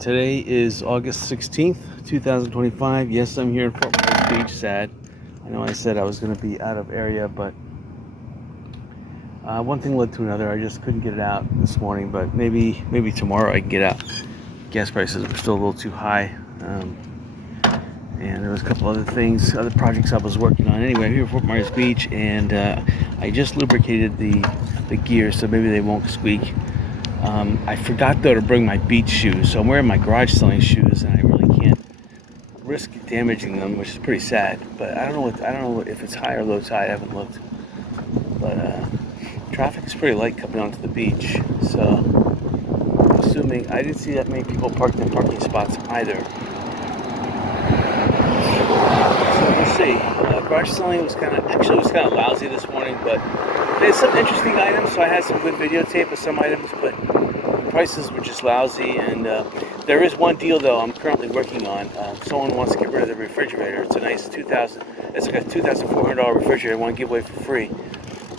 Today is August 16th, 2025. Yes, I'm here in Fort Myers Beach. Sad. I know I said I was going to be out of area, but one thing led to another. I just couldn't get it out this morning, but maybe tomorrow I can get out. Gas prices were still a little too high, and there was a couple other things, other projects I was working on. Anyway, I'm here in Fort Myers Beach, and I just lubricated the gears, so maybe they won't squeak. I forgot though to bring my beach shoes, so I'm wearing my garage selling shoes, and I really can't risk damaging them, which is pretty sad. But I don't know if it's high or low tide. I haven't looked. But traffic is pretty light coming onto the beach, so I'm assuming I didn't see that many people parked in parking spots either. So we'll see. Garage selling was kind of lousy this morning, but there's some interesting items, so I had some good videotape of some items, but prices were just lousy. And there is one deal though I'm currently working on. Someone wants to get rid of the refrigerator. It's a nice it's like a $2,400 refrigerator I want to give away for free.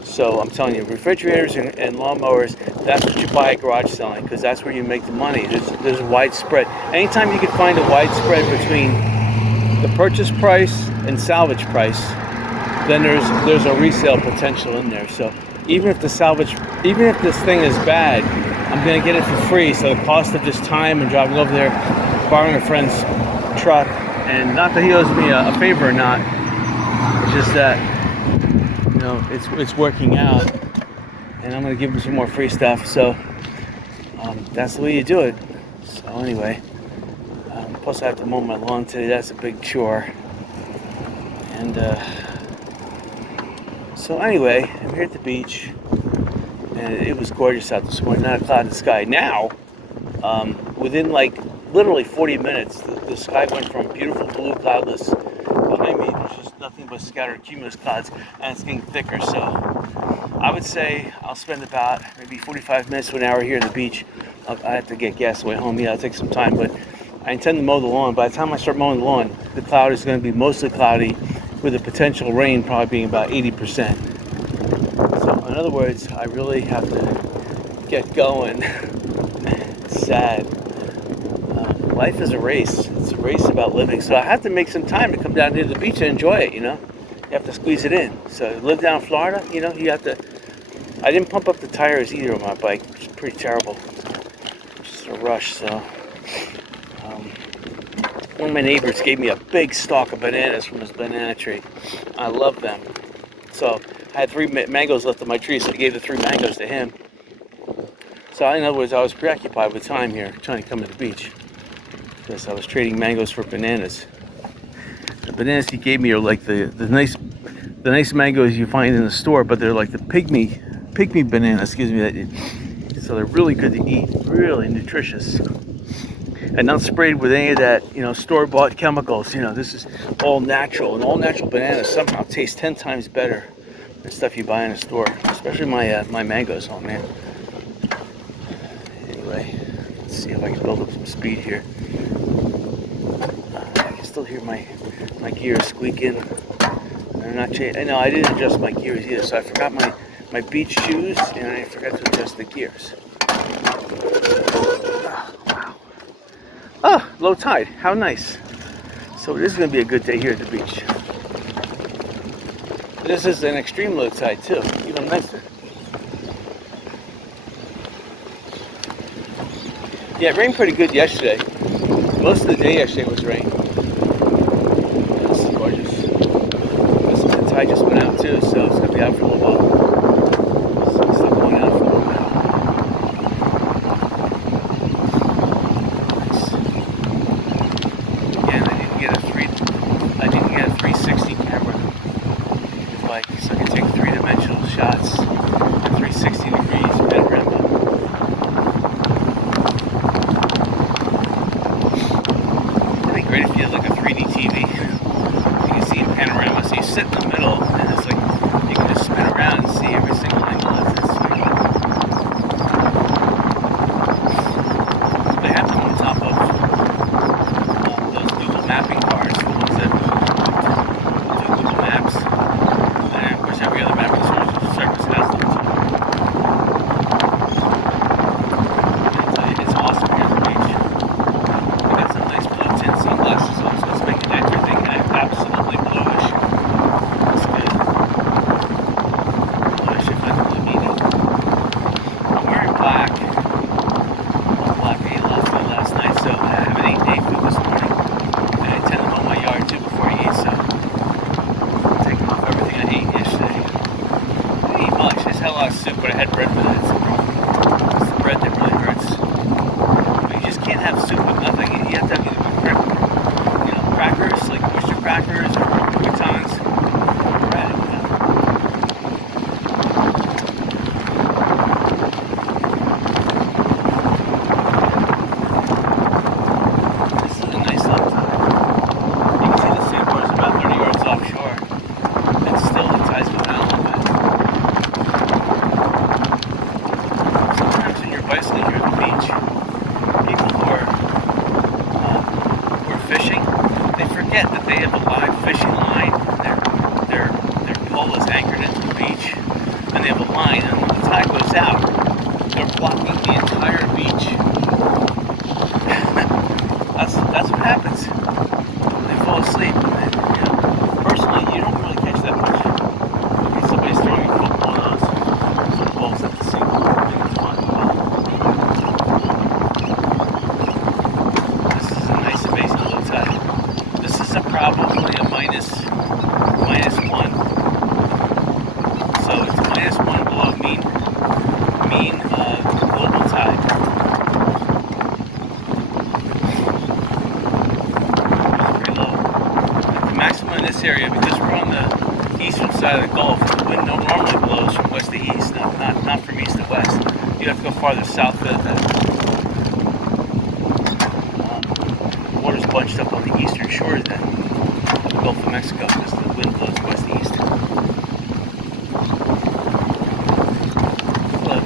So I'm telling you, refrigerators and lawnmowers, that's what you buy at garage selling, because that's where you make the money. There's a widespread. Anytime you can find a widespread between the purchase price and salvage price, then there's a resale potential in there. So even if this thing is bad, I'm gonna get it for free. So the cost of just time and driving over there, borrowing a friend's truck, and not that he owes me a favor or not, it's just that it's working out, and I'm gonna give him some more free stuff. So that's the way you do it. So anyway, plus I have to mow my lawn today. That's a big chore. And so anyway, I'm here at the beach, and it was gorgeous out this morning. Not a cloud in the sky. Now, within like literally 40 minutes, the sky went from beautiful blue cloudless. Behind me, there's just nothing but scattered cumulus clouds, and it's getting thicker. So I would say I'll spend about maybe 45 minutes to an hour here at the beach. I have to get gas on the way home. Yeah, it'll take some time, but I intend to mow the lawn. By the time I start mowing the lawn, the cloud is going to be mostly cloudy, with the potential rain probably being about 80%. So in other words, I really have to get going. It's sad. Life is a race. It's a race about living. So I have to make some time to come down here to the beach and enjoy it, You have to squeeze it in. So live down in Florida, you have to. I didn't pump up the tires either on my bike, which is pretty terrible. Just a rush, so. One of my neighbors gave me a big stalk of bananas from his banana tree. I love them. So I had 3 mangoes left on my tree, so I gave the 3 mangoes to him. So in other words, I was preoccupied with time here, trying to come to the beach, because I was trading mangoes for bananas. The bananas he gave me are like the nice mangoes you find in the store, but they're like the pygmy banana, so they're really good to eat, really nutritious, and not sprayed with any of that, store-bought chemicals. This is all natural, and all natural bananas somehow taste 10 times better than stuff you buy in a store, especially my mangoes. Oh man. Anyway, let's see if I can build up some speed here. I can still hear my gears squeaking. They're not changing. I didn't adjust my gears either, so I forgot my beach shoes, and I forgot to adjust the gears. Wow. Oh, low tide. How nice. So it is going to be a good day here at the beach. This is an extreme low tide too, even nicer. Yeah, it rained pretty good yesterday. Most of the day yesterday was rain. This is gorgeous. The tide just went out too, so it's going to be out for a little while. So it's still going out for a little while. Again, I need to get a 360 camera, so I can take 3-dimensional shots at 360 degrees panorama. It'd be great if you had like a 3D TV. You can see in panorama, so you sit in the middle, and it's like you can just spin around and see every single angle. That's sweet. They have them on top of those Google mapping cards, the ones that do Google Maps, and of course every other mapping service has them. I'll tell you, it's awesome here at the beach. soup with nothing. You have to have crackers, like oyster crackers or croutons, bread. This is a nice little tide. You can see the sandbar is about 30 yards offshore, and still the tide's going out a little bit. Sometimes when you're bicycling here at the beach, people who are fishing, they forget that they have a live fishing line. Their pole is anchored into the beach, and they have a line. And when the tide goes out, they're blocking the entire beach. that's what happens. They fall asleep. And, personally, you don't really catch that much. Okay, somebody's throwing a football on us. Footballs at the sink. It's fun. This is a nice, amazing low tide. This is probably a minus one. So it's minus one below mean global tide. It's pretty low. The maximum in this area, because we're on the eastern side of the Gulf, the wind normally blows from west to east, not from east to west. You have to go farther south. The water's bunched up on the eastern shores then, of the Gulf of Mexico, because the wind blows west to east. Look.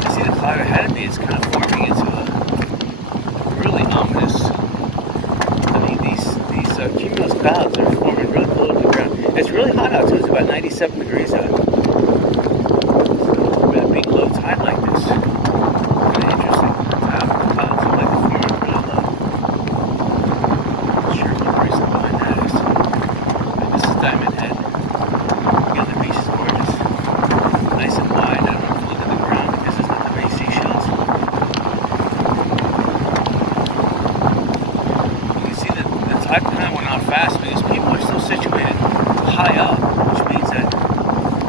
I see the cloud ahead of me is kind of forming into a really ominous. I mean, these cumulus clouds are forming really close to the ground. It's really hot out too. It's about 97 degrees out. With a big low tide like this, kind of interesting. Clouds look like they're forming really low. Not sure what the reason behind that is. But this is Diamond Head. Again, the beach is gorgeous, nice and wide. I don't have to look at the ground because there's not that many seashells. You can see that the tide kind of went off fast because people are still situated high up, which means that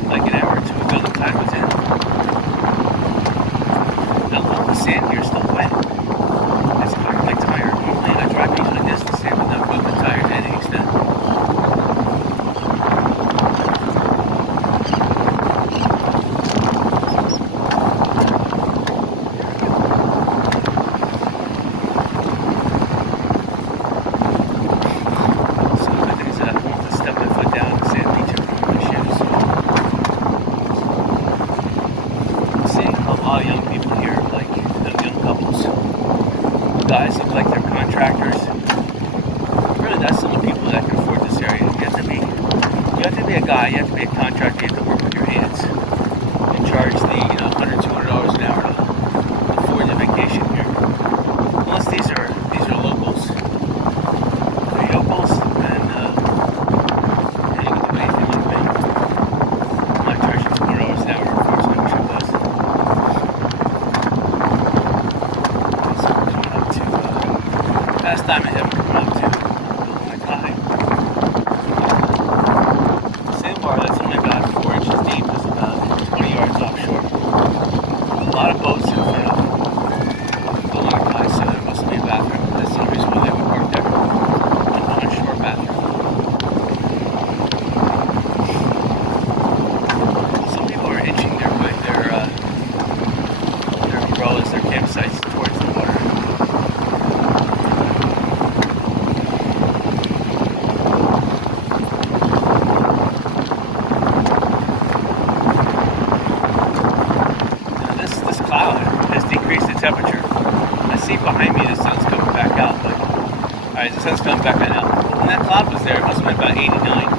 like an hour or two ago the tide was in. Now look, the sand here is still wet. It's kind of like tired. Normally I drive beach like this, the sand would not wet the tires to any extent. So the thing is that I don't have to step my foot down in the sand beach and ruin my shoes. I'm seeing a lot of young people here, like young couples. Guys look like they're contractors. Really, that's some of the people that can afford this area. You have to be a guy, you have to be a contractor, you have to work with your hands and charge the $100, $200 an hour to afford the vacation here. Unless these are locals. They're yokels, and you can do anything like me. I'm not charging $200 an hour, unfortunately, I wish I was. So we're coming up to past Diamond Head, we're coming up to my tide. The sandbar that's only about 4 inches deep is about 20 yards offshore. A lot of boats in front of the water guys, so there must be a bathroom. That's the reason why they would park there. An onshore bathroom. Some people are inching their umbrellas, their campsites towards the water. Now this cloud has decreased the temperature. I see behind me the sun's coming back out, but alright, the sun's coming back out. But when that cloud was there, it must have been about 89.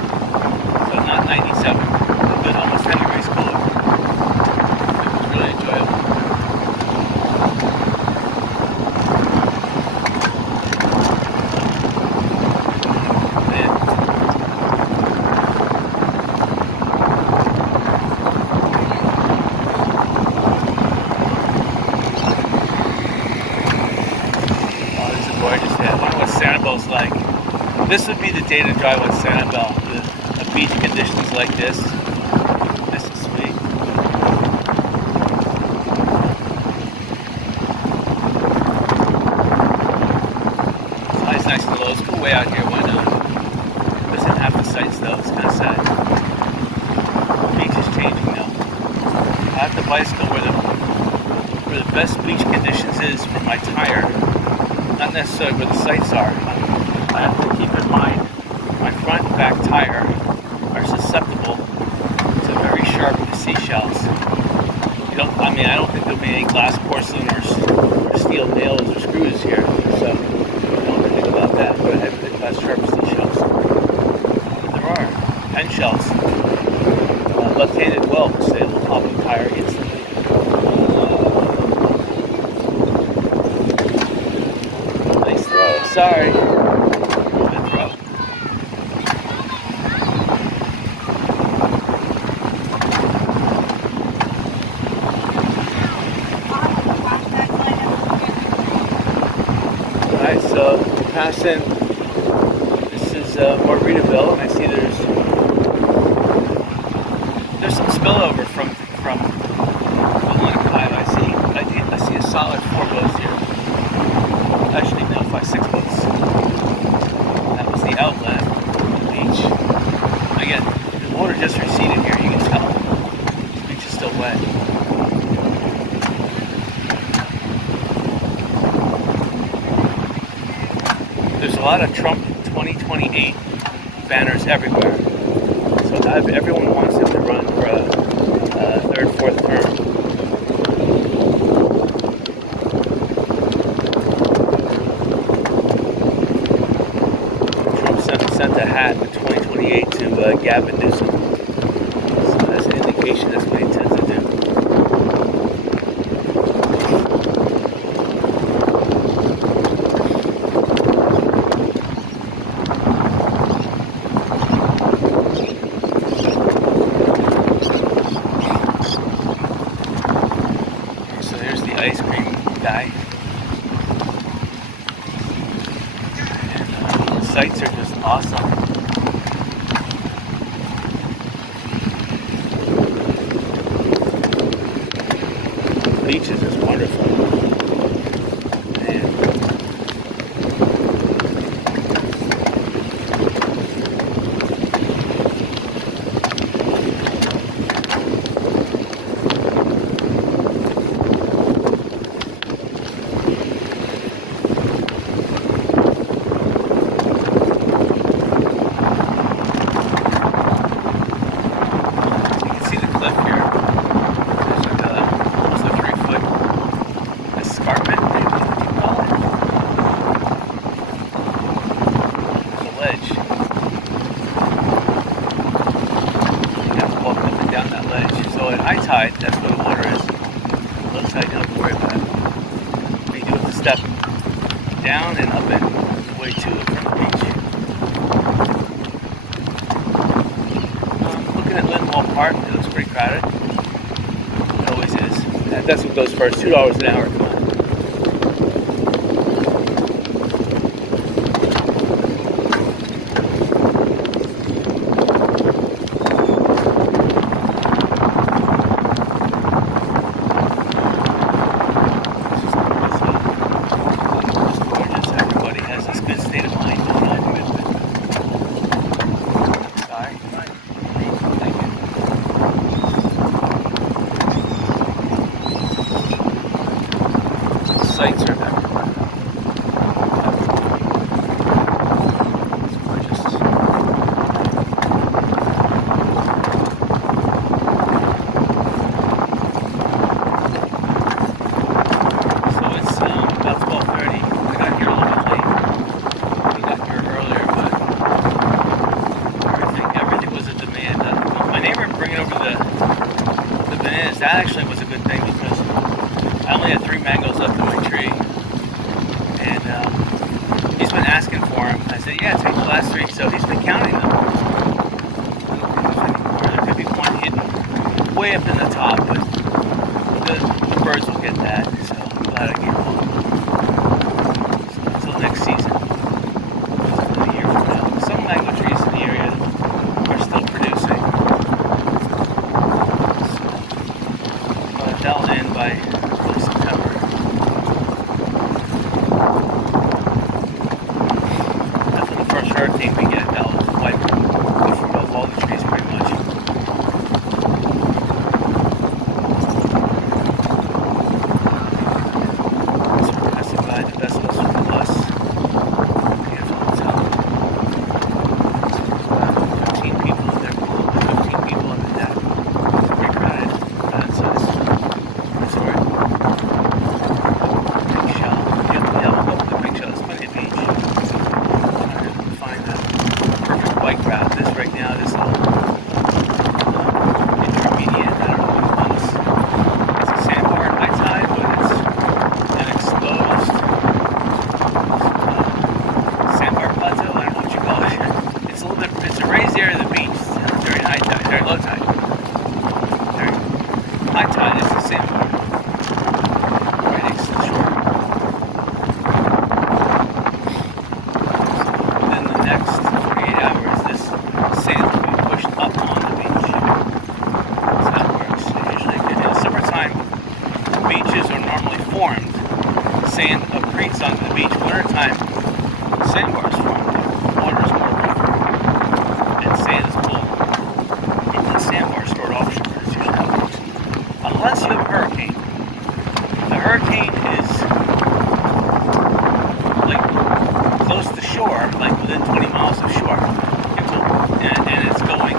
So not 97, but almost 10 degrees cooler. It was really enjoyable. Gorgeous day. I wonder what Sanibel's like. This would be the day to drive on Sanibel. The beach conditions like this. This is sweet. way out here, why not? Missing half the sights though, it's kind of sad. The beach is changing now. I have to bicycle where the best beach conditions is for my tire, not necessarily where the sights are. I have to keep in mind my front and back tire are susceptible to very sharp seashells. I don't think there'll be any glass, porcelain, or steel nails or screws here, so I don't have to think about that. But I have to think about sharp seashells. There are pen shells. Left-handed whelks, they will pop a tire instantly. Nice throw. Sorry. Good throw. Alright, so passing. This is Margaritaville, and I see there's some spillover from the line of tide. I see a solid 4 boats here. Actually, no, 5, 6 boats. That was the outlet of the beach. Again, the water just receded here. You can tell the beach is still wet. There's a lot of Trump 2028 banners everywhere. So everyone wants him to run for a third, fourth term. Trump sent a hat in 2028 to Gavin Newsom. So that's an indication that's what he intends to do. Ice cream guy. And the sights are just awesome. The beach is just wonderful. Man. High tide, that's where the water is. Low tide, you don't have to worry about it. But you do have to step down and up and way to it from the beach. Looking at Lindwall Park, it looks pretty crowded. It always is. That's what goes first, $2 an hour, come on. Sights are everywhere. It's gorgeous. So it's about 12:30. I got here a little bit late. We got here earlier, but everything was a demand. My neighbor bringing over the bananas, that actually was a good thing because I only had 3 mangoes left in my tree, and he's been asking for them. I said, yeah, take the last 3, so he's been counting them. There could be one hidden way up in the top, but the birds will get that, so I'm glad I gave them. So until next season, a year from now. Some mango trees in the area are still producing, so they'll end by September. high tide is the sandbar, right next to the shore. Within the next 48 hours, this sand will be pushed up on the beach. That's how it works. Usually, in the summertime, beaches are normally formed. Sand accretes onto the beach. Wintertime, sandbars form. Water is more rougher, and sand is pulled into the sandbar stored offshore. That's usually how it works. Unless you have a hurricane. The hurricane is like close to shore, like within 20 miles of shore. It will, and it's going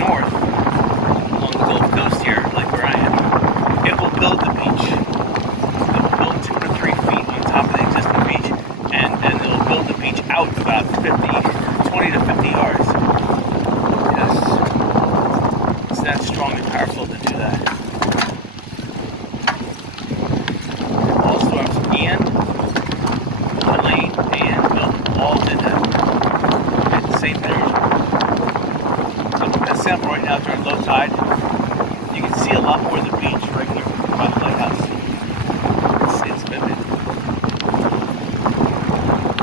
north along the Gulf Coast here, like where I am. It will build the beach. It will build 2 to 3 feet on top of the existing beach, and it will build the beach out about 20 to 50 yards. Yes, it's that strong and powerful to do that. All storms, and Elaine and Milton all did that at the same energy. Looking at that sample right now during low tide, you can see a lot more of the beach right here by the lighthouse. It's vivid.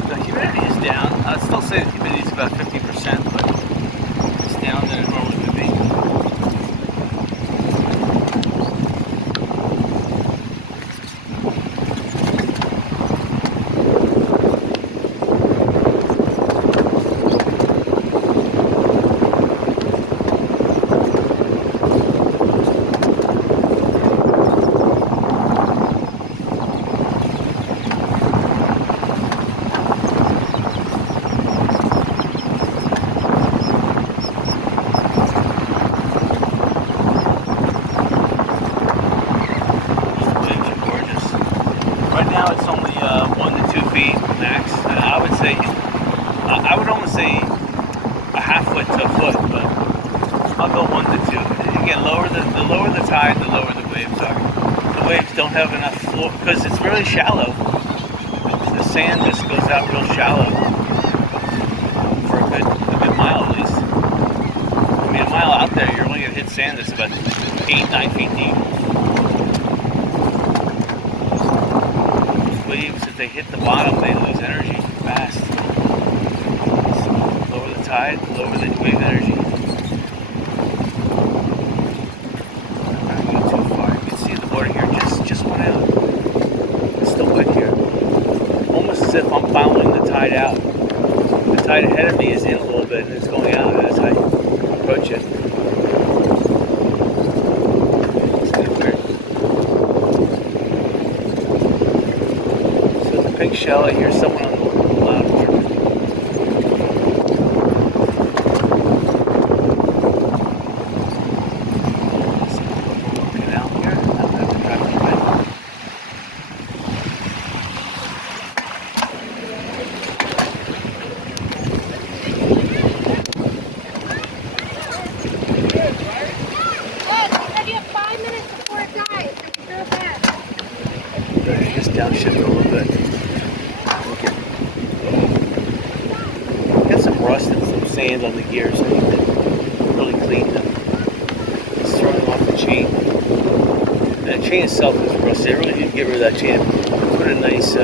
The humidity is down. I'd still say the humidity is about 50%, but it's down than it normally would be. Right now it's only 1 to 2 feet max. I would say, I would almost say a half foot to a foot, but I'll go 1 to 2. Again, the lower the tide, the lower the waves are. The waves don't have enough floor because it's really shallow. The sand just goes out real shallow for a good mile at least. I mean, a mile out there, you're only gonna hit sand that's about 8, 9 feet deep. Waves, if they hit the bottom, they lose energy fast. So lower the tide, lower the wave energy. I'm not going to go too far. You can see the water here just went out. It's still wet here. Almost as if I'm following the tide out. The tide ahead of me is in a little bit and it's going out as I approach it. Pink shell, I hear someone on the loud horn. Get out here. I'm going to have to drive it right. Ed, you have 5 minutes before it dies. Go back. Ready to just downshift a little bit. Got some rust and some sand on the gears. I need to really clean them. It's throwing off the chain. That chain itself is rusty. I really need to get rid of that chain. Put a nice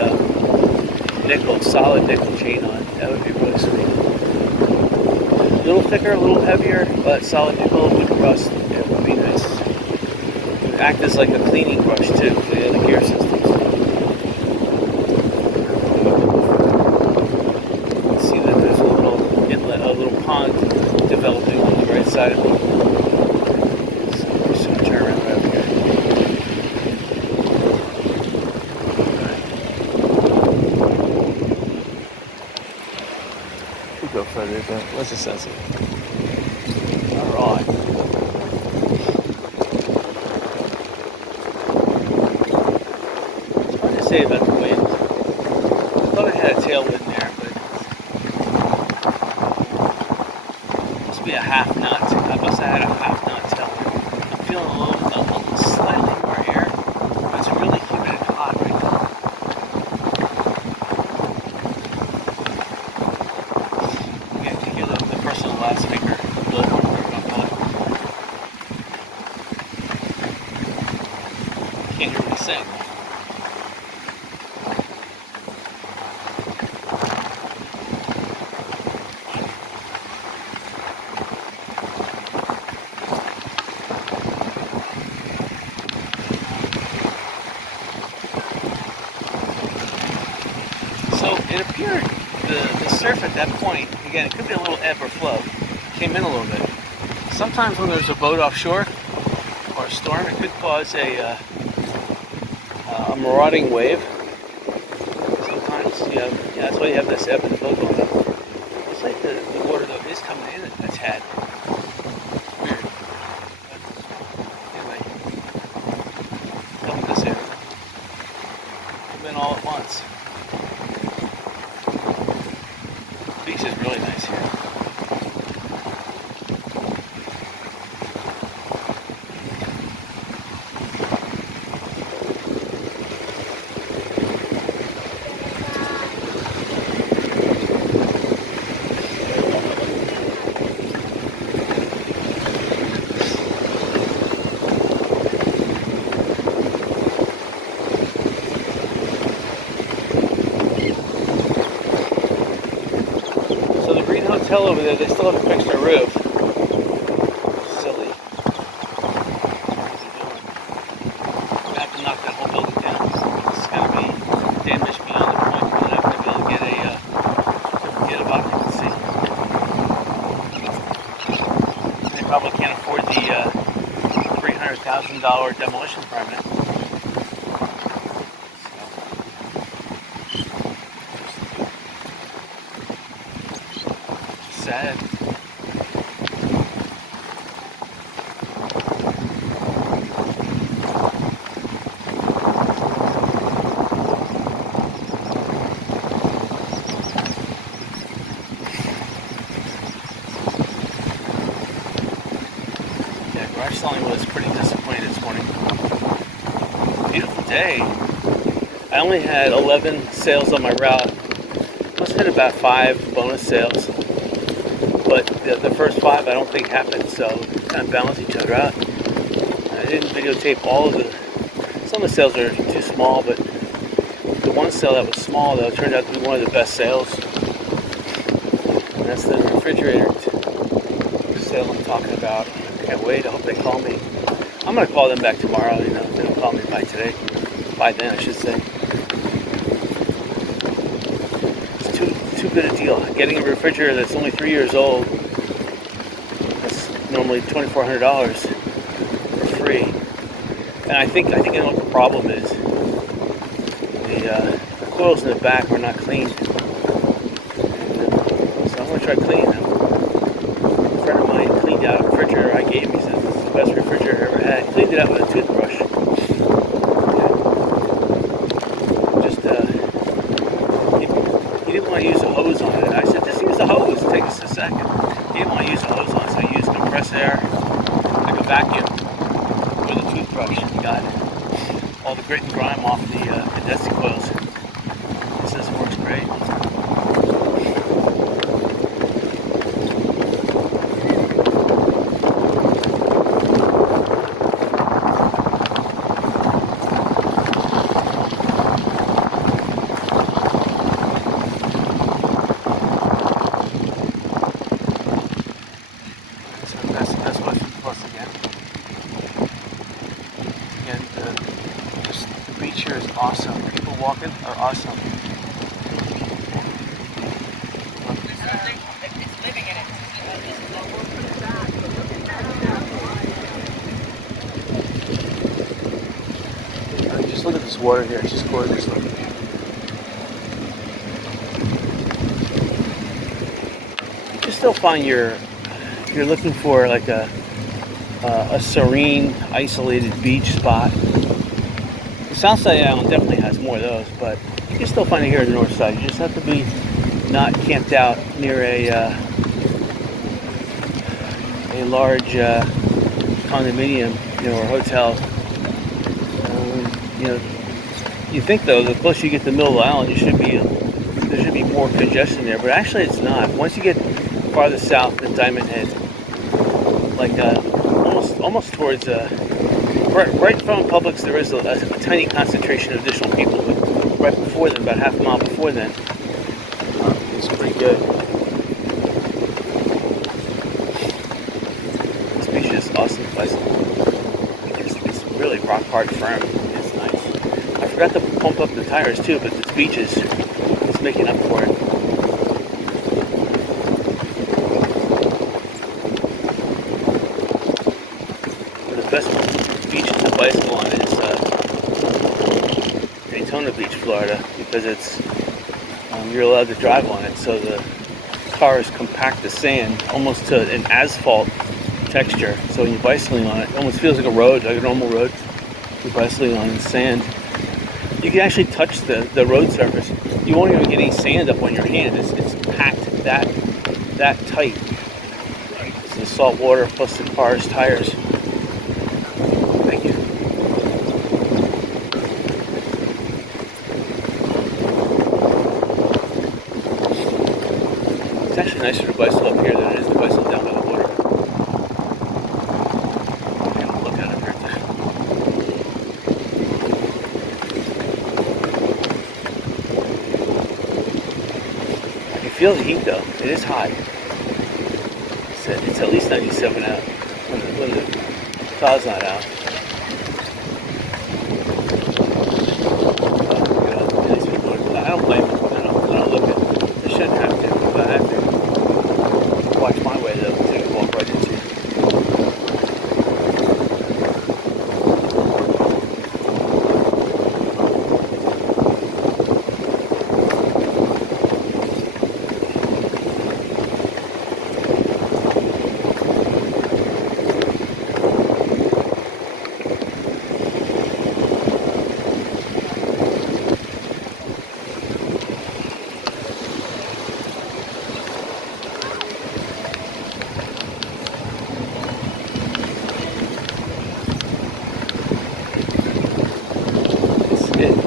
solid nickel chain on. That would be really sweet. A little thicker, a little heavier, but solid nickel with rust. It would be nice. It would act as like a cleaning brush too for the other gear systems. A little pond developing on the right side of me. So I'm just going to turn around right over here. We'll go further, but let's just sense it. Alright. Hard to say about the wind. I thought I had a tailwind there, but be a half knot. I must have had a half knot tailwind. I'm feeling a little slightly more air, but it's really humid and hot right now. You can hear the person on the loudspeaker, whatever you want to call it. Can't hear me sing. So it appeared the surf at that point, again, it could be a little ebb or flow, came in a little bit. Sometimes when there's a boat offshore or a storm, it could cause a marauding wave. Sometimes, that's why you have this ebb and flow going on. It's like the water though is coming in a tad. Weird. But anyway, come this area. Come in all at once. The beach is really nice here. So the Green Hotel over there, they still haven't fixed their roof. Silly. What is he doing? We're gonna have to knock that whole building down. It's gonna be damaged beyond the point where they're not gonna be able to get a occupancy. They probably can't afford the $300,000 demolition permit. Sad. Yeah, garage selling was pretty disappointed this morning. Beautiful day. I only had 11 sales on my route. Must have hit about 5 bonus sales. But the first 5 I don't think happened, so kind of balance each other out. I didn't videotape all of some of the sales are too small, but the one sale that was small though turned out to be one of the best sales. And that's the refrigerator sale I'm talking about. I can't wait, I hope they call me. I'm gonna call them back tomorrow, if they don't call me by today. By then I should say. Too good a deal. Getting a refrigerator that's only 3 years old, that's normally $2,400 for free. And I think I know what the problem is. The coils in the back are not cleaned. So I'm gonna try cleaning them. A friend of mine cleaned out a refrigerator I gave me. He says it's the best refrigerator I ever had. He cleaned it out with a toothbrush. He didn't want to use a hose on it. I said, just use a hose. Take us a second. He didn't want to use a hose on it, so he used compressed air, like a vacuum, with a toothbrush. He got all the grit and grime off the condensing coils. He says it works great. That's Western Plus again. Again, the beach here is awesome. People walking are awesome. It's living in it. Just look at this water here. It's just gorgeous. Look. You still find you're looking for like a serene, isolated beach spot. The south side of the island definitely has more of those, but you can still find it here on the north side. You just have to be not camped out near a large condominium, or hotel. You think though, the closer you get to the middle of the island, there should be more congestion there, but actually it's not. Once you get farther south than Diamond Head, like almost towards Right in front of Publix, there is a tiny concentration of additional people, but right before them, about half a mile before then, it's pretty good. This beach is awesome place. It's really rock hard firm. It's nice. I forgot to pump up the tires too, but this beach is making up for it. The best beach to bicycle on is Daytona Beach, Florida, because it's you're allowed to drive on it, so the cars compact the sand almost to an asphalt texture. So when you're bicycling on it, it almost feels like a road, like a normal road. You're bicycling on sand. You can actually touch the road surface. You won't even get any sand up on your hand. It's packed that tight. It's the salt water plus the car's tires. Thank you. It's actually nicer to bicycle up here than it is to bicycle down by the water. I'm looking at it here. I can feel the heat though. It is hot. It's at least 97 out when the thaws not out. I don't blame them. I don't look at it. I shouldn't have to, but I have to watch my way though to walk right into it.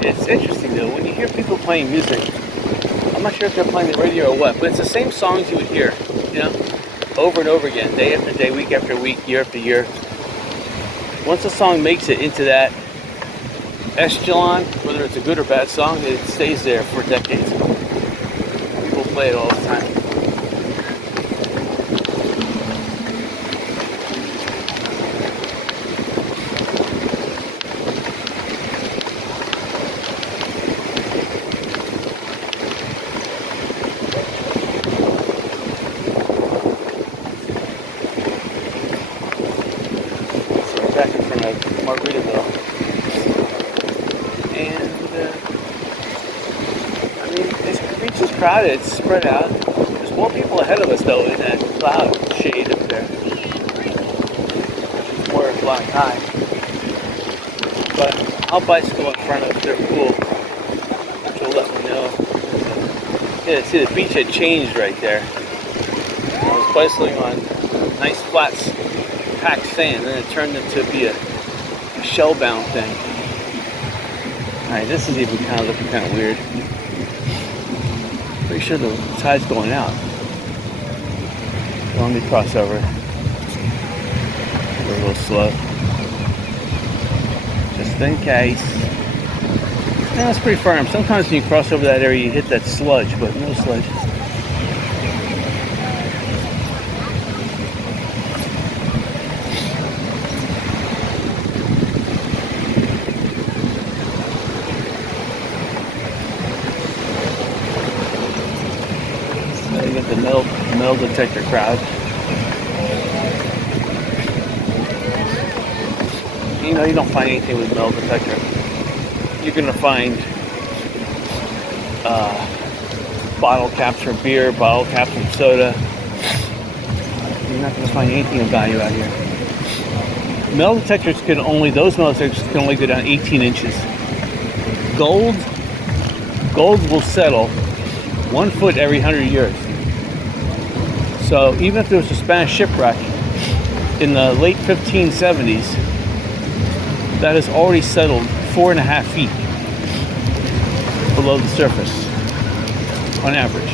It's interesting though, when you hear people playing music, I'm not sure if they're playing the radio or what, but it's the same songs you would hear, over and over again, day after day, week after week, year after year. Once a song makes it into that echelon, whether it's a good or bad song, it stays there for decades. People play it all the time. Back in front of Margaritaville, and the beach is crowded. It's spread out. There's more people ahead of us though in that cloud shade up there. More flying high. But I'll bicycle in front of their pool, which will let me know. Yeah, see the beach had changed right there. I was bicycling on nice flat packed sand, then it turned into be a shell-bound thing. Alright, this is even kind of looking kind of weird. Pretty sure the tide's going out. Let me cross over. We're a little slow. Just in case. No, it's pretty firm. Sometimes when you cross over that area, you hit that sludge, but no sludge. You got the metal detector crowd. You don't find anything with metal detector. You're gonna find bottle caps from beer, bottle caps from soda. You're not gonna find anything of value out here. Metal detectors those metal detectors can only go down 18 inches. Gold will settle 1 foot every 100 years. So even if there was a Spanish shipwreck in the late 1570s, that has already settled 4.5 feet below the surface on average.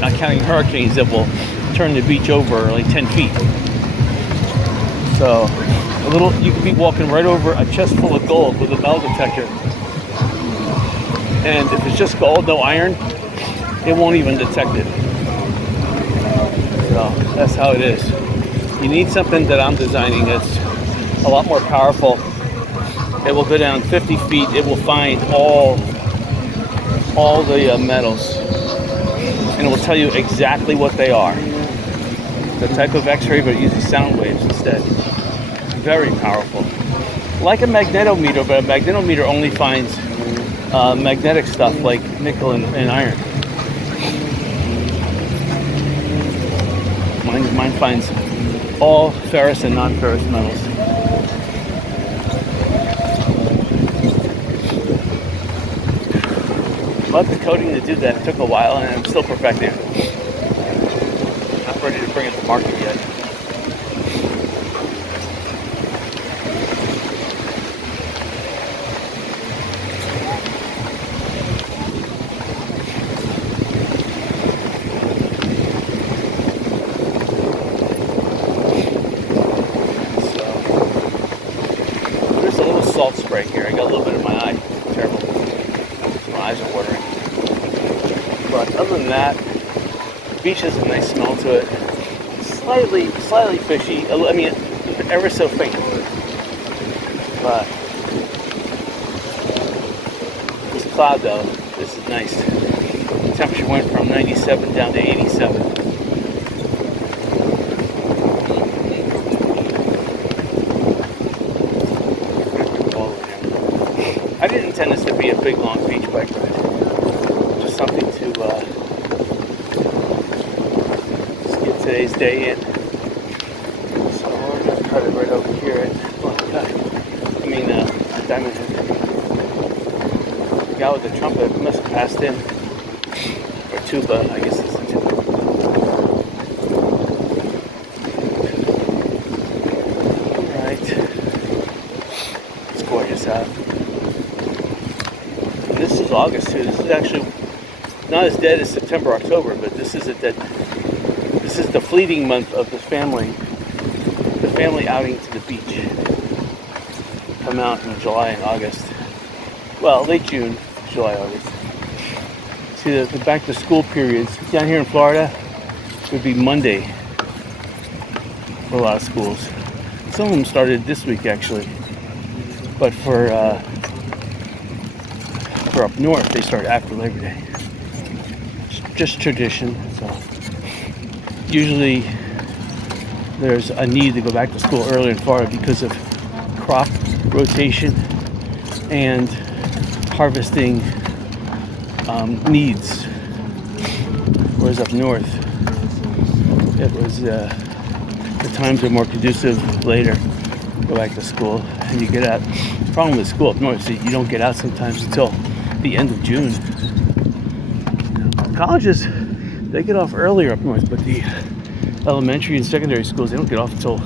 Not counting hurricanes that will turn the beach over like 10 feet. So You could be walking right over a chest full of gold with a metal detector. And if it's just gold, no iron, it won't even detect it. So that's how it is. You need something that I'm designing that's a lot more powerful. It will go down 50 feet. It will find all the metals, and it will tell you exactly what they are. The type of X-ray, but it uses sound waves instead. Very powerful. Like a magnetometer, but a magnetometer only finds magnetic stuff like nickel and iron. Mine finds all ferrous and non-ferrous metals. But the coating to do that took a while, and I'm still perfecting it. Not ready to bring it to market yet. There's a little salt spray here. I got a little bit in my eye. Terrible. My eyes are watering. But other than that, the beach has a nice smell to it. Slightly fishy. I mean, ever so faint. But this cloud, though, this is nice. The temperature went from 97 down to 87. I didn't intend this to be a big, long beach bike ride. Just something to just get today's day in. So we're going to cut it right over here at Diamond Head. The guy with the trumpet must have passed in. Or tuba, I guess it's a tuba. Alright. It's gorgeous out. This is August too. This is actually not as dead as September, October, but this is the fleeting month of the family outing to the beach. Come out in July and August. Well, late June, July, August. See, the back to school periods down here in Florida would be Monday for a lot of schools. Some of them started this week actually, but for up north, they start after Labor Day. It's just tradition. So usually there's a need to go back to school earlier in Florida because of crop rotation and harvesting needs. Whereas up north, it was the times are more conducive later. Go back to school and you get out. The problem with school up north is you don't get out sometimes until the end of June. Colleges, they get off earlier up north, but the elementary and secondary schools, they don't get off until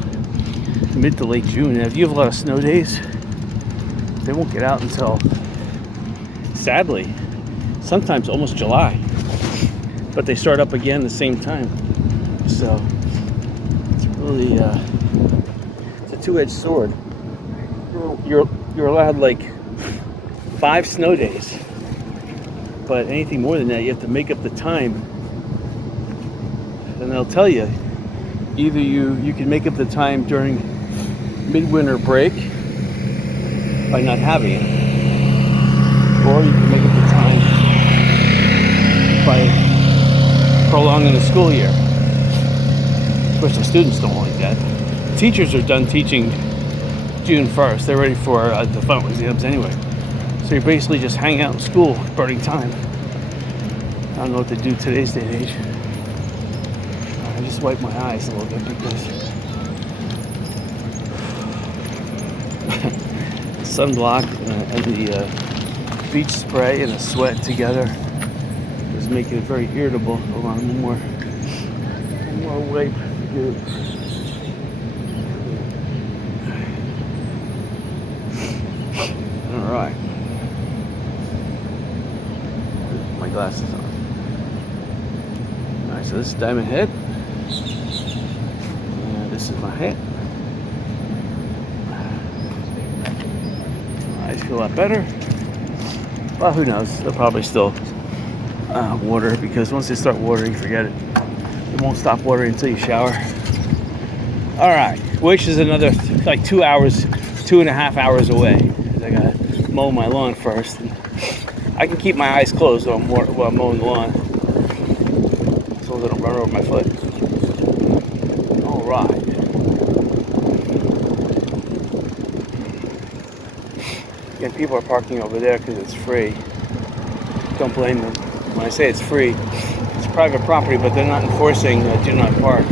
mid to late June. And if you have a lot of snow days, they won't get out until, sadly, sometimes almost July. But they start up again the same time. So it's really it's a two-edged sword. You're allowed like 5 snow days, but anything more than that, you have to make up the time. And they'll tell you, either you can make up the time during midwinter break by not having it, or you can make up the time by prolonging the school year. Of course, the students don't like that. Teachers are done teaching June 1st. They're ready for the final exams anyway. So you're basically just hanging out in school, burning time. I don't know what to do today's day and age. I just wipe my eyes a little bit because sunblock and the beach spray and the sweat together is making it very irritable. Hold on, one more wipe. Good. All right. My glasses on. Alright, so this is Diamond Head. And this is my hat. eyes feel a lot better. Well, who knows? They'll probably still water, because once they start watering, forget it. They won't stop watering until you shower. All right, which is another like 2 hours, 2.5 hours away. I gotta mow my lawn first. And I can keep my eyes closed while I'm mowing the lawn, so they don't run over my foot. All right. Again, people are parking over there because it's free. Don't blame them. When I say it's free, it's private property, but they're not enforcing do not park.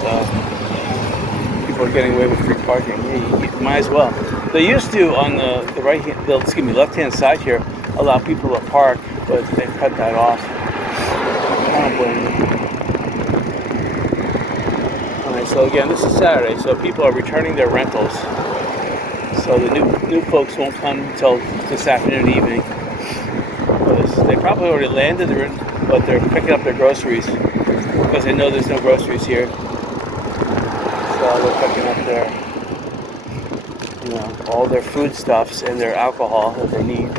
So people are getting away with free parking. You might as well. They used to on the left-hand side here allow people to park, but they've cut that off. I don't blame them. All right, so again, this is Saturday, so people are returning their rentals. So the new folks won't come until this afternoon, evening. They probably already landed, but they're picking up their groceries because they know there's no groceries here. So they're picking up all their foodstuffs and their alcohol that they need.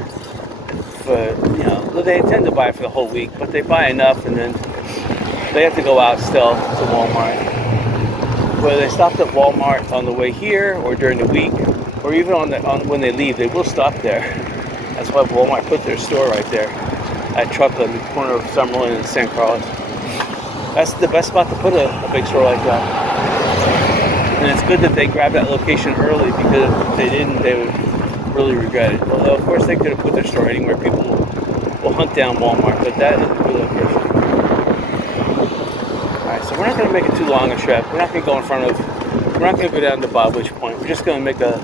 But they intend to buy it for the whole week, but they buy enough, and then they have to go out still to Walmart. Whether they stopped at Walmart on the way here or during the week, or even when they leave, they will stop there. That's why Walmart put their store right there at Truckland, the corner of Summerlin and St. Carlos. That's the best spot to put a big store like that. And it's good that they grabbed that location early, because if they didn't, they would really regret it. Although, of course, they could have put their store anywhere. People will hunt down Walmart, but that is a good location. Alright, so we're not going to make it too long a trip. We're not going to go we're not going to go down to Bobwitch Point. We're just going to make a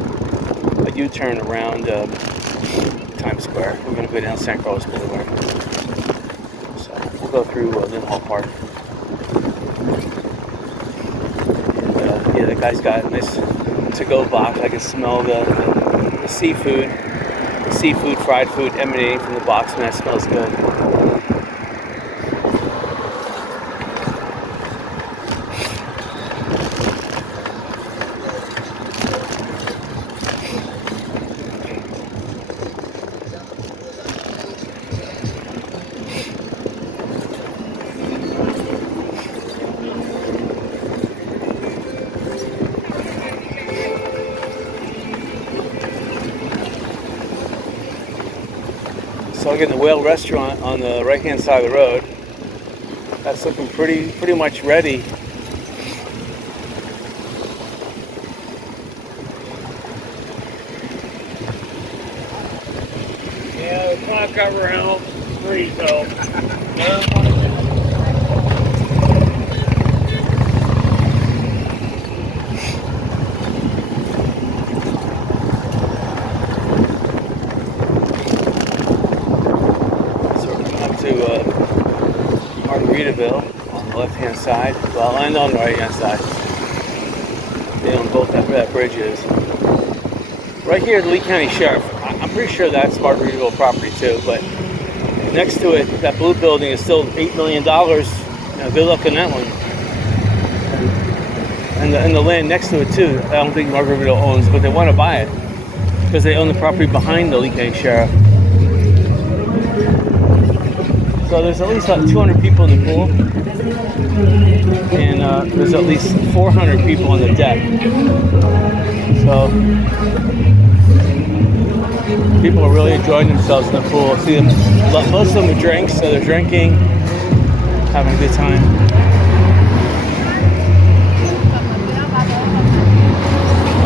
U-turn around Times Square. We're going to go down San Carlos Boulevard. So we'll go through Lynn Hall Park. And the guy's got a nice to-go box. I can smell the seafood, fried food emanating from the box, and that smells good. So again, the Whale Restaurant on the right-hand side of the road, that's looking pretty much ready. Yeah, it's not covering all the street though. Margaritaville on the left-hand side. Well, and on the right-hand side. They own both that bridge is. Right here, the Lee County Sheriff. I'm pretty sure that's Margaritaville property too, but next to it, that blue building is still $8 million. Good luck on that one. And the land next to it too, I don't think Margaritaville owns, but they want to buy it because they own the property behind the Lee County Sheriff. So there's at least like 200 people in the pool, and there's at least 400 people on the deck. So people are really enjoying themselves in the pool. See them, most of them are drinks, so they're drinking, having a good time.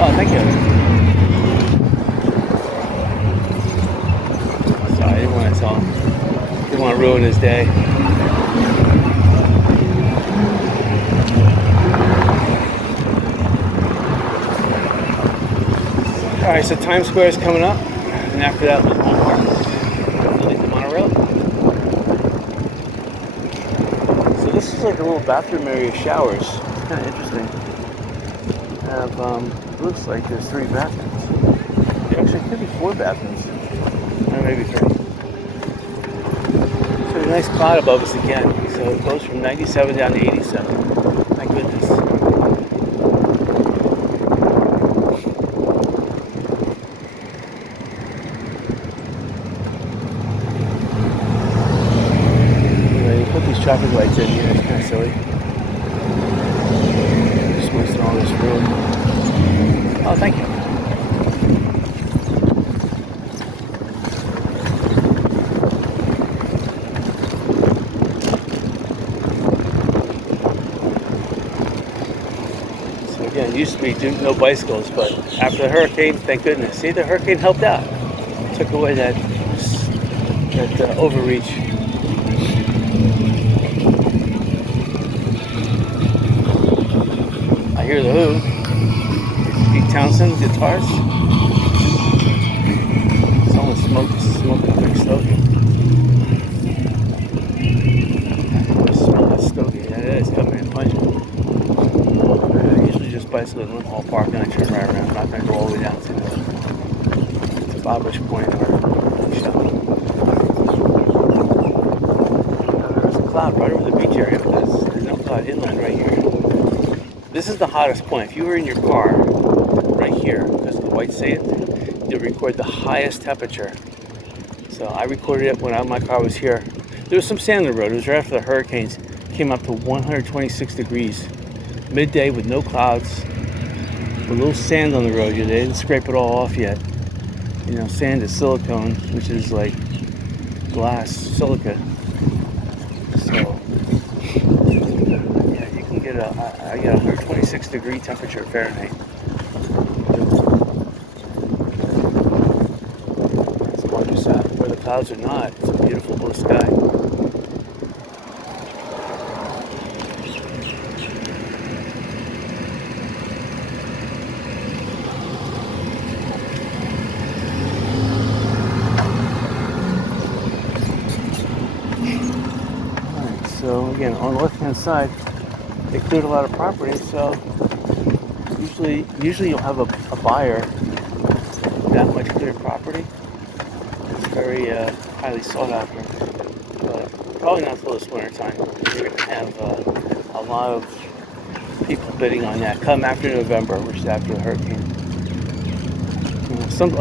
Oh, thank you. Sorry, I didn't want to tell him. Didn't want to ruin his day. Alright, so Times Square is coming up, and after that, Lynn Hall Park. Leading to monorail. So this is like a little bathroom area, showers. It's kind of interesting. Looks like there's 3 bathrooms. Actually, it could be 4 bathrooms. Or maybe 3. So a nice cloud above us again. So it goes from 97 down to 87. My goodness. traffic lights in here. It's kind of silly. Just wasting all this room. Oh, thank you. So again, it used to be no bicycles, but after the hurricane, thank goodness. See, the hurricane helped out. Took away that overreach. I hear the Who. Pete Townsend guitars. Someone smoking a big stogie. Smell that stogie. Yeah, it is coming in pungent. I usually just bicycle in one hall park and I turn right around. I'm not going to go all the way down to Bobbish Point or Shell. There's a cloud right over the beach area, but there's no cloud inland right here. This is the hottest point. If you were in your car right here, because of the white sand, they record the highest temperature. So I recorded it when my car was here. There was some sand on the road. It was right after the hurricanes. Came up to 126 degrees. Midday with no clouds. With a little sand on the road. They didn't scrape it all off yet. You know, sand is silicone, which is like glass, silica. So, yeah, you can get I got 126 degree temperature Fahrenheit. It's gorgeous out. Where the clouds are not, it's a beautiful blue sky. So again, on the left-hand side, they cleared a lot of property. So usually you'll have a buyer that much cleared property. It's very highly sought after. But probably not until this winter time. You're going to have a lot of people bidding on that. Come after November, which is after the hurricane.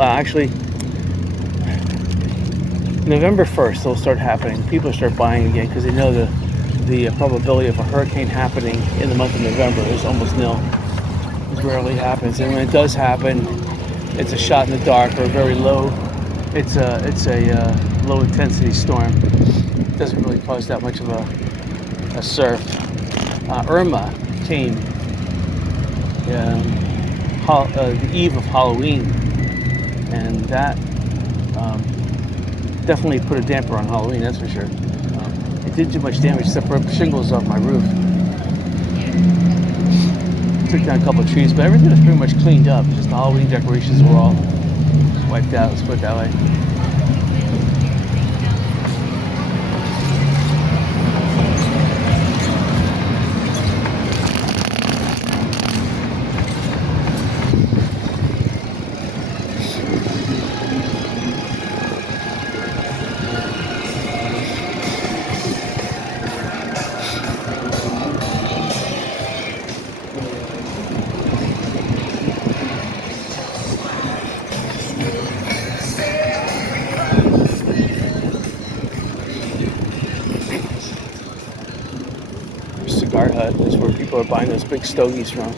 Actually, November 1st, it'll start happening. People start buying again because they know the probability of a hurricane happening in the month of November is almost nil. It rarely happens, and when it does happen, it's a shot in the dark or very low. It's a low intensity storm. It doesn't really cause that much of a surf. Irma came the eve of Halloween, and that definitely put a damper on Halloween. That's for sure. It didn't do much damage except for shingles off my roof. Took down a couple of trees, but everything was pretty much cleaned up. Just the Halloween decorations were all wiped out, let's put it that way. Cigar Hut. That's where people are buying those big stogies from.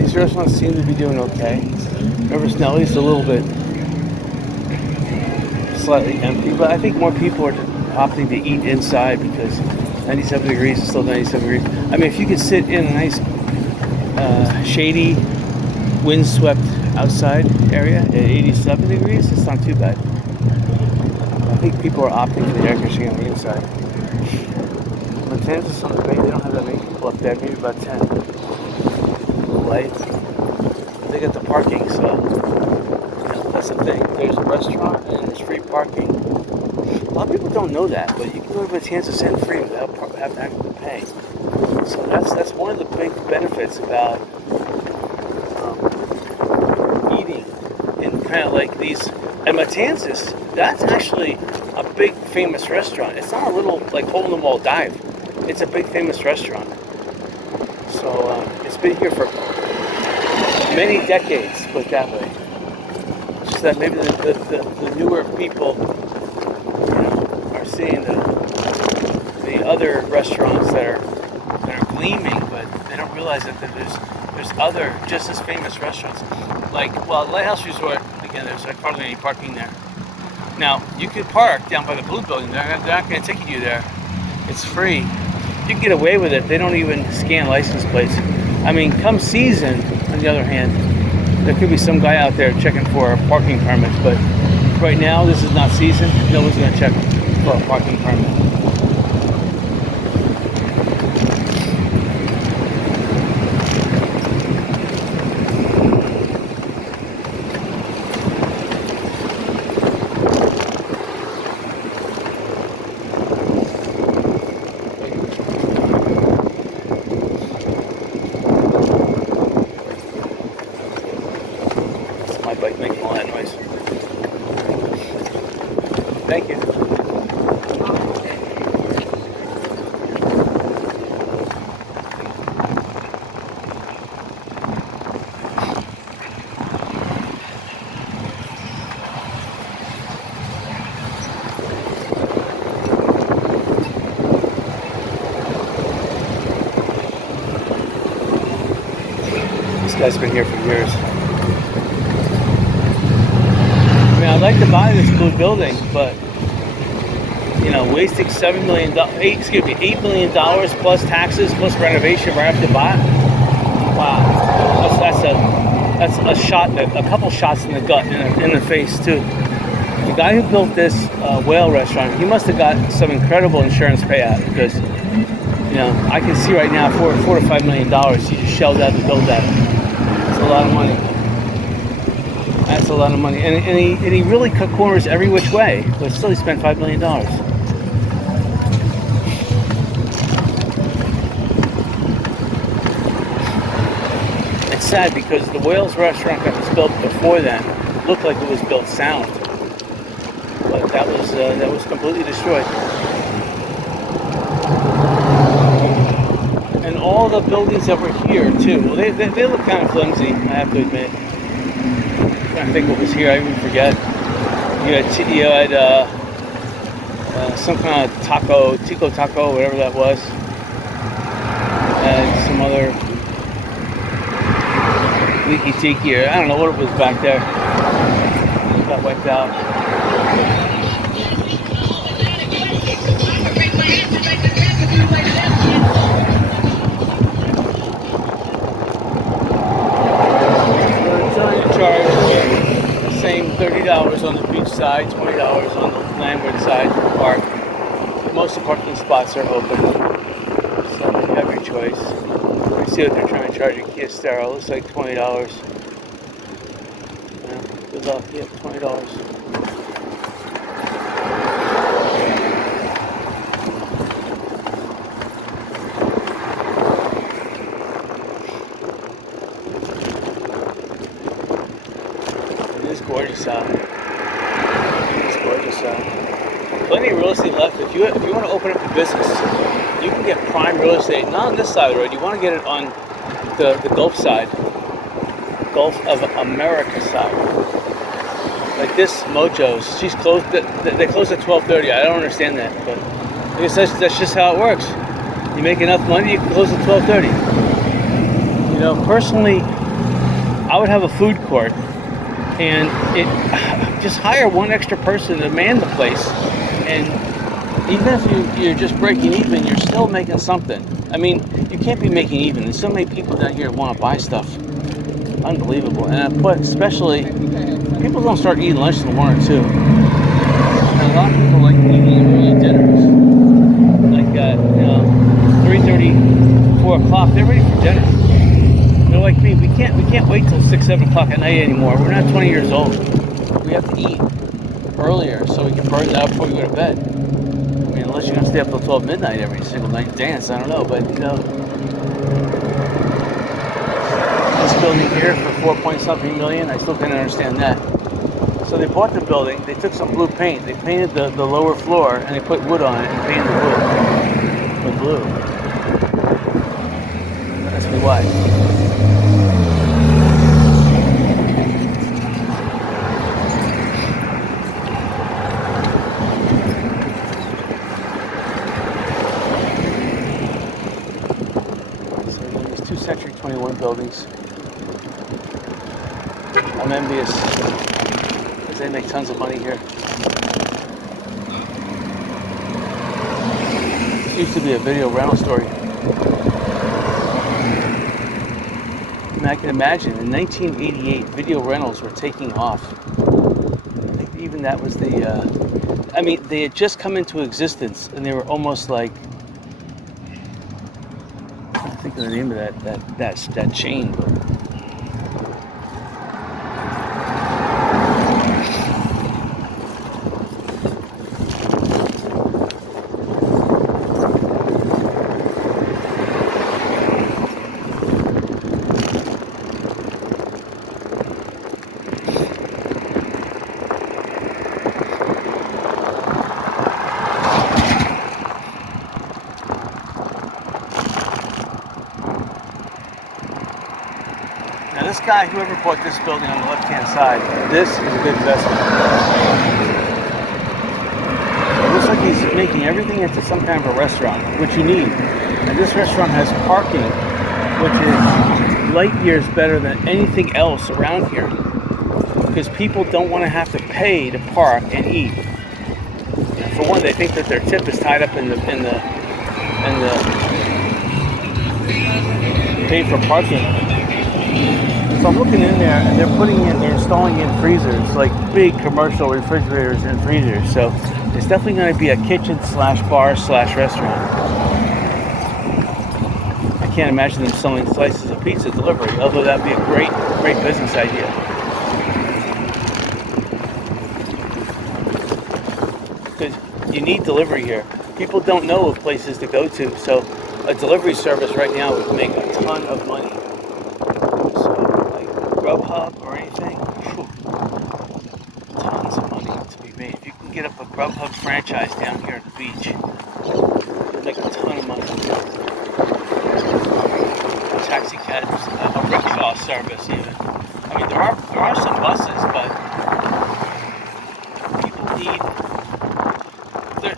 These restaurants seem to be doing okay. Remember, Snelly's a little bit slightly empty, but I think more people are opting to eat inside because 97 degrees is still 97 degrees. I mean, if you could sit in a nice shady, windswept outside area at 87 degrees, it's not too bad. I think people are opting for the air conditioning on the inside. Matanzas on the bay, they don't have that many people up there, maybe about 10. Light. They got the parking, so that's the thing. There's a restaurant and there's free parking. A lot of people don't know that, but you can go to Matanzas and free without having to pay. So that's one of the big benefits about kind of like these. And Matanzas, that's actually a big famous restaurant. It's not a little like hole in the wall dive. It's a big famous restaurant. So it's been here for many decades, put it that way. It's just that maybe the newer people, are seeing the other restaurants that are gleaming, but they don't realize that there's other just as famous restaurants. Like, well, Lighthouse Resort, again, there's like hardly any parking there. Now, you could park down by the Blue Building. They're not going to ticket you there. It's free. You can get away with it. They don't even scan license plates. I mean, come season, on the other hand, there could be some guy out there checking for parking permits, but right now, this is not season. Nobody's going to check for a parking permit. My bike making all that noise. Thank you. This guy's been here for years. I mean, I'd like to buy this blue building, but wasting $8 million plus taxes plus renovation right off the bat. Wow, that's a shot, a couple shots in the gut, in the face too. The guy who built this whale restaurant, he must have got some incredible insurance payout because I can see right now $4 to $5 million he just shelled out to build that. It's a lot of money. That's a lot of money, and he really cut corners every which way, but still he spent $5 million. It's sad because the Whales restaurant that was built before then looked like it was built sound, but that was completely destroyed. And all the buildings that were here too, well, they look kind of flimsy, I have to admit. I think what was here, I even forget. You had some kind of Tico Taco, whatever that was. And some other leaky tiki, or I don't know what it was back there. It got wiped out. Same $30 on the beach side, $20 on the landward side for the park. Most of the parking spots are open, so you have your choice. You see what they're trying to charge a Kia Stero. Looks like $20. Good luck. Yeah, $20. It's gorgeous out. It's gorgeous out. Plenty of real estate left. If you want to open up a business, you can get prime real estate. Not on this side of the road. You want to get it on the Gulf side, Gulf of America side. Like this Mojo's, she's closed. They close at 12:30. I don't understand that, but I guess that's just how it works. You make enough money, you can close at 12:30. Personally, I would have a food court. And just hire one extra person to man the place, and even if you're just breaking even, you're still making something. I mean, you can't be making even. There's so many people down here who want to buy stuff. Unbelievable. And especially, people don't start eating lunch until 1 or 2. And a lot of people like eating early dinners, like 3:30, 4 o'clock. They're ready for dinner. They're like me. We can't wait till 6, 7 o'clock at night anymore. We're not 20 years old. We have to eat earlier so we can burn it out before we go to bed. I mean, unless you're gonna stay up till 12 midnight every single night and dance, I don't know. But this building here for 4 point something million, I still can't understand that. So they bought the building, they took some blue paint, they painted the lower floor, and they put wood on it and painted the blue. That's me why. So there's 2 Century 21 buildings. I'm envious because they make tons of money here. This used to be a video rental story. And I can imagine in 1988, video rentals were taking off. I think even that was the, I mean, they had just come into existence and they were almost like, I can't think of the name of that chain. But now this guy, whoever bought this building on the left-hand side, this is a good investment. It looks like he's making everything into some kind of a restaurant, which you need. And this restaurant has parking, which is light years better than anything else around here. Because people don't want to have to pay to park and eat. And for one, they think that their tip is tied up in the pay for parking. So I'm looking in there, and they're installing in freezers, like big commercial refrigerators and freezers. So it's definitely going to be a kitchen slash bar slash restaurant. I can't imagine them selling slices of pizza delivery, although that'd be a great business idea. Because you need delivery here. People don't know of places to go to, so a delivery service right now would make a ton of money. Grubhub or anything, tons of money to be made. If you can get up a Grubhub franchise down here at the beach, you'll make a ton of money. Taxi cabs, a rickshaw service even. I mean, there are some buses, but people need.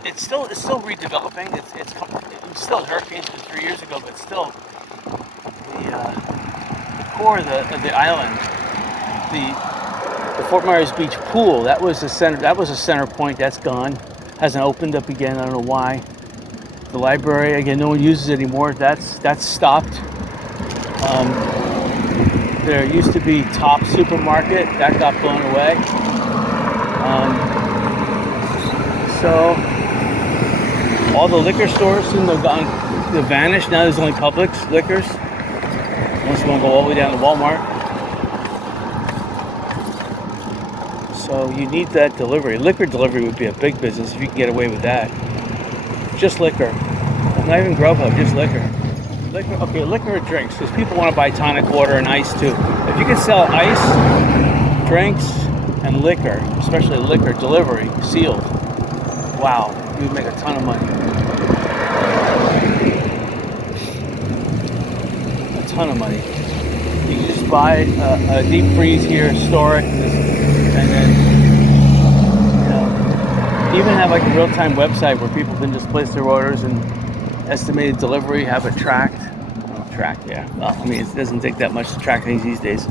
It's still redeveloping. It's still hurricanes from 3 years ago, but still the core of the island, the Fort Myers Beach pool, that was a center point. That's gone. Hasn't opened up again. I don't know why. The library, again, no one uses it anymore. That's stopped. There used to be Top Supermarket, that got blown away. So all the liquor stores soon they've vanished. Now there's only Publix liquors. Unless you want to go all the way down to Walmart. So you need that delivery. Liquor delivery would be a big business if you can get away with that. Just liquor. Not even Grubhub, just liquor. Liquor or drinks, because people want to buy tonic water and ice too. If you can sell ice, drinks, and liquor, especially liquor delivery, sealed, wow, you would make a ton of money. Ton of money. You can just buy a deep freeze here, store it, and then even have like a real-time website where people can just place their orders and estimated delivery, have it tracked. Yeah. Well, I mean, it doesn't take that much to track things these days.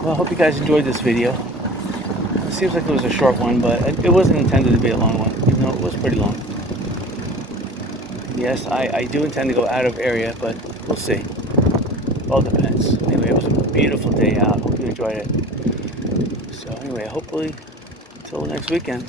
Well, I hope you guys enjoyed this video. It seems like it was a short one, but it wasn't intended to be a long one, even though it was pretty long. Yes, I do intend to go out of area, but we'll see. All depends. Anyway, it was a beautiful day out. Hope you enjoyed it. So anyway, hopefully, until next weekend.